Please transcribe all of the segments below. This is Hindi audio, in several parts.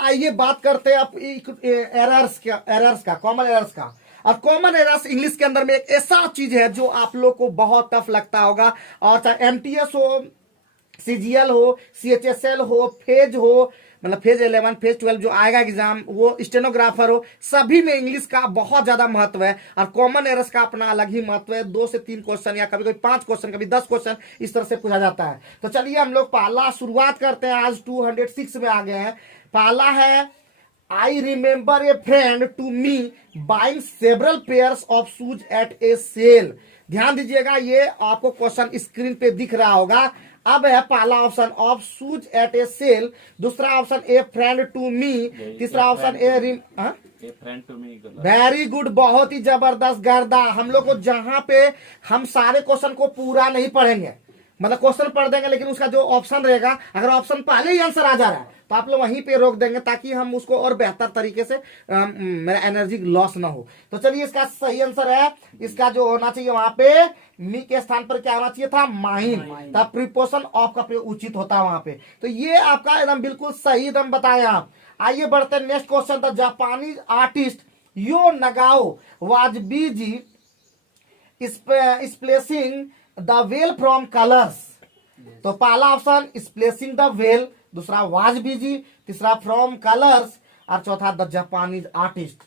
आइए बात करते हैं अब एरर्स का कॉमन एरर्स का। और कॉमन एरर्स इंग्लिश के अंदर में एक ऐसा चीज है जो आप लोग को बहुत टफ लगता होगा, और चाहे एमटीएस हो, सीजीएल हो, सीएचएसएल हो, फेज हो, मतलब फेज 11, फेज 12 जो आएगा एग्जाम, वो स्टेनोग्राफर हो, सभी में इंग्लिश का बहुत ज्यादा महत्व है। और कॉमन एरर्स का अपना अलग ही महत्व है। 2 से 3 क्वेश्चन या कभी कभी 5 क्वेश्चन, कभी 10 क्वेश्चन इस तरह से पूछा जाता है। तो चलिए हम लोग पहला शुरुआत करते हैं। आज 206 में आ गए हैं। पहला है, I remember a friend to me buying several pairs of shoes at a sale. ध्यान दीजिएगा, ये आपको क्वेश्चन स्क्रीन पे दिख रहा होगा। अब है पहला option of shoes at a sale, दूसरा option a friend to me, तीसरा option a friend to me. Very good, बहुत ही जबरदस्त गर्दा। हम लोग को जहां पे हम सारे क्वेश्चन को पूरा नहीं पढ़ेंगे, मतलब क्वेश्चन पढ़ देंगे, लेकिन उसका जो ऑप्शन रहेगा, अगर ऑप्शन पहले ही आंसर आ जा रहा है तो आप लोग वहीं पे रोक देंगे, ताकि हम उसको और बेहतर तरीके से मेरा एनर्जी लॉस ना हो। तो चलिए, इसका सही आंसर है, इसका जो होना चाहिए वहां पे मी के स्थान पर क्या होना चाहिए था, माइन। तब प्रीपोजिशन ऑफ का प्रयोग उचित होता है वहां पे। तो ये आपका एकदम बिल्कुल सही एकदम बताया आप। आइए बढ़ते हैं next question. The Japanese artist Yo Nagao was busy splicing the well from colours. तो पहला ऑप्शन स्प्लेसिंग द वेल, दूसरा वाज बिजी, तीसरा फ्रॉम कलर्स, और चौथा the Japanese artist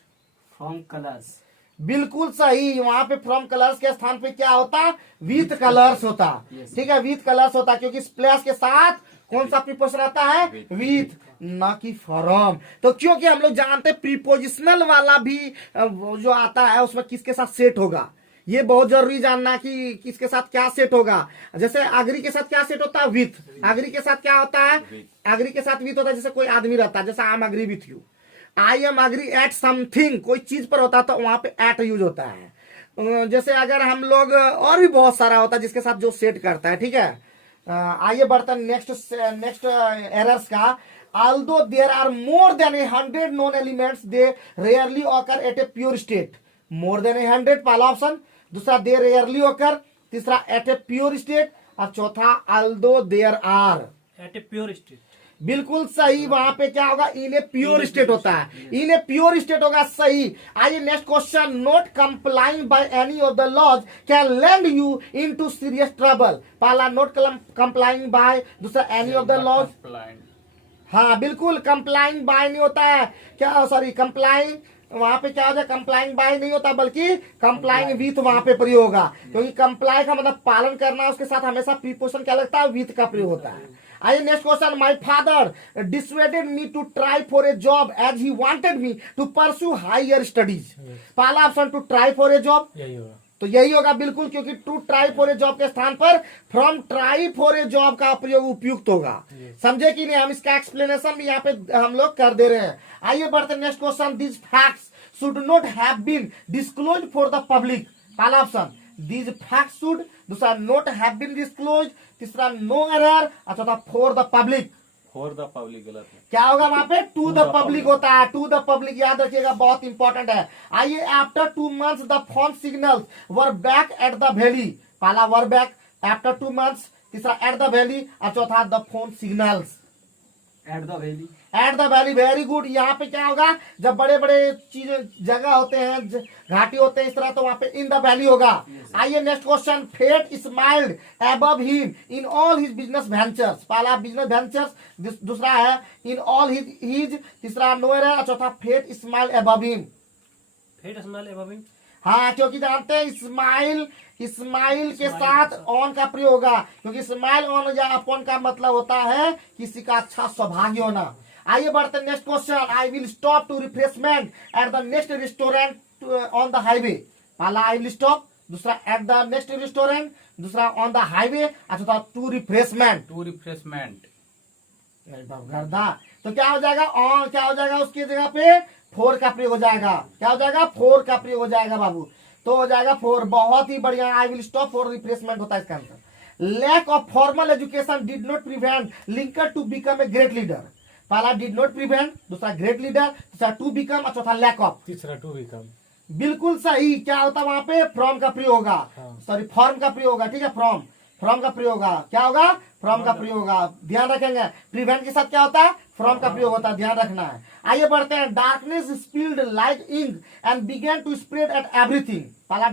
from colours. बिल्कुल सही। वहां पे फ्रॉम कलर्स के स्थान पे क्या होता, विथ कलर्स होता। ठीक है, विथ कलर्स होता, क्योंकि स्प्लैश के साथ कौन सा प्रीपोजिशन आता है, विथ, ना कि फ्रॉम। तो क्योंकि हम लोग जानते हैं प्रीपोजिशनल वाला भी जो आता है उसमें किसके साथ सेट होगा, ये बहुत जरूरी जानना कि किसके साथ क्या सेट होगा। जैसे अग्री के साथ क्या सेट होता है, विथ। अग्री के साथ क्या होता है, अग्री के साथ विथ होता है। जैसे कोई आदमी रहता है, जैसे I am agree with you, I am agree at something, कोई चीज पर होता है तो वहां पे एट यूज होता है। जैसे अगर हम लोग, और भी बहुत सारा होता है जिसके साथ जो सेट करता है। ठीक है, आइए बढ़ते हैं नेक्स्ट एरर्स का। although there are more than 100 known elements, they rarely occur at a pure state. more than 100 पहला ऑप्शन, दूसरा they rarely occur, तीसरा at a pure state, और चौथा although there are at a pure state. बिल्कुल सही। वहां पे क्या होगा, इन ए प्योर स्टेट होता है, इन ए प्योर स्टेट होगा सही। आइए next question. Not complying by any of the laws can land you into serious trouble. पहला नॉट कंप्लाइंग बाय, दूसरा एनी ऑफ द लॉज। हाँ बिल्कुल, कंप्लाइंग बाय नहीं होता है, क्या सॉरी, कंप्लाइंग वहां पे क्या हो जाए, कंप्लाइंग बाय नहीं होता, बल्कि कंप्लाइंग विथ वहां पे प्रयोग होगा। क्योंकि कंप्लाई का मतलब पालन करना, उसके साथ हमेशा प्रीपोजिशन क्या लगता है, विथ का प्रयोग होता है। आइए next question. My father dissuaded me to try for a job as he wanted me to pursue higher studies. पहला option to try for a job, यही होगा, तो यही होगा बिल्कुल, क्योंकि to try for a job के स्थान पर from try for a job का प्रयोग उपयुक्त होगा। समझे कि नहीं, हम इसका एक्सप्लेनेशन भी यहाँ पे हम लोग कर दे रहे हैं। आइए बढ़ते next question. This facts should not have been disclosed for the public. पहला ऑप्शन दिस फैक्ट्स शुड, दूसरा नॉट हैव बीन डिस्क्लोज्ड, तीसरा नो एरर, और चौथा for the public. For the public गलत है, क्या होगा वहां पे, टू द पब्लिक होता है। टू द पब्लिक याद रखिएगा, बहुत इंपॉर्टेंट है। आइए, after 2 months the phone signals were back at the valley. पहला वर बैक आफ्टर 2 months, तीसरा एट द वैली, और चौथा the phone signals at the valley. At the valley, very good. यहाँ पे क्या होगा, जब बड़े बड़े चीज जगह होते हैं, घाटी होते हैं इस तरह, तो वहां पे इन द वैली होगा। आइए next question. Fate smiled above him in all his business ventures. पहला बिजनेस वेंचर्स, दूसरा है इन ऑल हिज, तीसरा नो एरर, और चौथा fate smile above him. Fate smile above him, हाँ, क्योंकि जानते हैं स्माइल के साथ ऑन का प्रयोग होगा, क्योंकि स्माइल ऑन या अपॉन का मतलब होता है किसी का अच्छा सौभाग्य होना। आइए बढ़ते हैं next question. I will stop to refreshment at the next restaurant on the highway. पहला आई विल स्टॉप, दूसरा एट द नेक्स्ट रेस्टोरेंट, दूसरा ऑन द हाईवे, अच्छा टू रिफ्रेशमेंट। टू रिफ्रेशमेंट गर्दा, तो क्या हो जाएगा, ऑन क्या हो जाएगा, उसकी जगह पे फोर का प्रयोग हो जाएगा। क्या हो जाएगा, फोर का प्रयोग हो जाएगा बाबू, तो हो जाएगा फोर। बहुत ही बढ़िया, I will stop for refreshment होता है इसका answer. Lack of formal education did not prevent Lincoln to become a great leader. पहला डिड नॉट प्रिवेंट, दूसरा ग्रेट लीडर, तीसरा टू बिकम, और चौथा लैक ऑफ, तीसरा टू बिकम। बिल्कुल सही। क्या होता है वहां पे, फ्रॉम का प्रयोग होगा, सॉरी फॉर्म का प्रयोग होगा। ठीक है, फ्रॉम फ्रॉम का प्रयोग होगा, क्या होगा, फ्रॉम का प्रयोग होगा, ध्यान रखेंगे। प्रिवेंट के साथ क्या होता है, फ्रॉम का प्रयोग होता है, ध्यान रखना है। आइए बढ़ते हैं। Darkness spilled like ink and began to spread at everything. पहला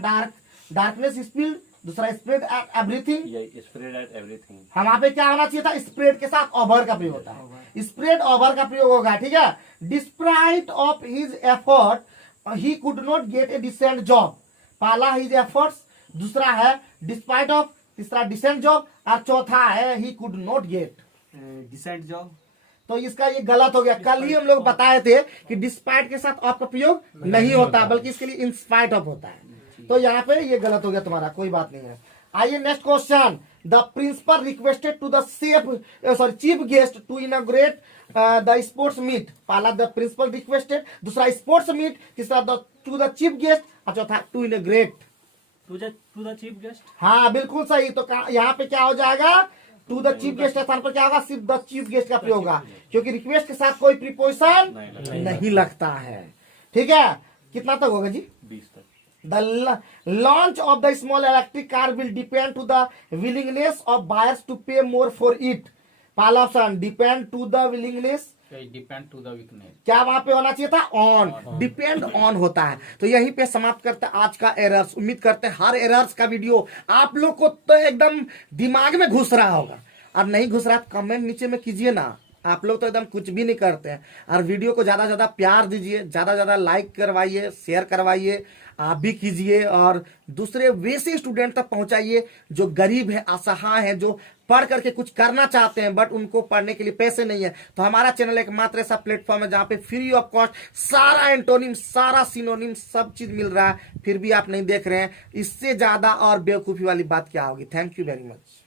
डार्कनेस स्पिल्ड, दूसरा spread at everything. Spread at everything. हम वहां पे क्या होना चाहिए था, स्प्रेड के साथ ओवर का प्रयोग होता है, स्प्रेड ओवर का प्रयोग होगा, ठीक है। Despite of his effort he could not get a decent job. पहला हिज एफर्ट्स, दूसरा है डिस्पाइट ऑफ, तीसरा डिसेंट जॉब, और चौथा है he could not get decent job. तो इसका ये गलत हो गया। कल ही हम लोग बताए थे कि डिस्पाइट के साथ ऑफ का प्रयोग नहीं होता, बल्कि इसके लिए इंस्पाइट ऑफ होता है। तो यहाँ पे ये गलत हो गया तुम्हारा, कोई बात नहीं है। आइए next question. The principal requested to the chief guest to inaugurate the sports meet. पहला द प्रिंसिपल रिक्वेस्टेड, दूसरा स्पोर्ट्स मीट, तीसरा टू द चीफ गेस्ट, और चौथा to inaugurate. To the chief guest. हाँ बिल्कुल सही। तो यहाँ पे क्या हो जाएगा, टू द चीफ गेस्ट स्थान पर क्या होगा, सिर्फ द चीफ गेस्ट का प्रयोग होगा, क्योंकि रिक्वेस्ट के साथ कोई प्रीपोजिशन नहीं लगता है, ठीक है। कितना तक होगा जी, 20 तक। The launch of the small electric car will depend to the willingness of buyers to pay more for it. पहला option depend to the willingness, depend to the weakness. क्या वहां पे होना चाहिए था, ऑन, डिपेंड ऑन होता है। तो यहीं पे समाप्त करते हैं आज का एरर्स। उम्मीद करते हैं हर एरर्स का वीडियो आप लोग को तो एकदम दिमाग में घुस रहा होगा, और नहीं घुस रहा है कमेंट नीचे में कीजिए ना। आप लोग तो एकदम कुछ भी नहीं करते हैं। और वीडियो को ज्यादा ज्यादा प्यार दीजिए, ज्यादा ज्यादा लाइक करवाइए, शेयर करवाइए, आप भी कीजिए, और दूसरे वैसे स्टूडेंट तक पहुंचाइए जो गरीब है, असहाय है, जो पढ़ करके कुछ करना चाहते हैं बट उनको पढ़ने के लिए पैसे नहीं है। तो हमारा चैनल एक मात्र ऐसा प्लेटफॉर्म है जहां पे फ्री ऑफ कॉस्ट सारा एंटोनिम, सारा सिनोनिम, सब चीज मिल रहा है, फिर भी आप नहीं देख रहे हैं। इससे ज्यादा और बेवकूफी वाली बात क्या होगी। Thank you very much.